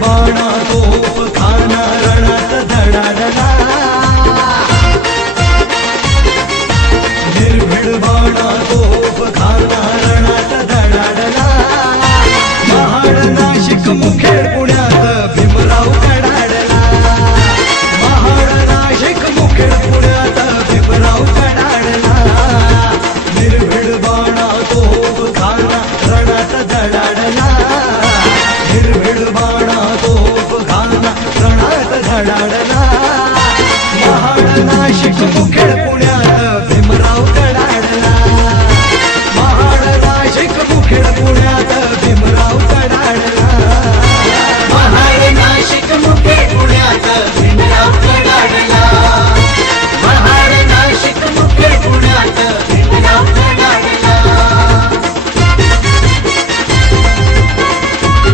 बाणा तोफ खाना रणात धडाडला निर्भीड बाणा तोफ खाना रणात धडाडला महाड नाशिक मुखेड पुण्या धडाडला महाडला नाशिक मुख्य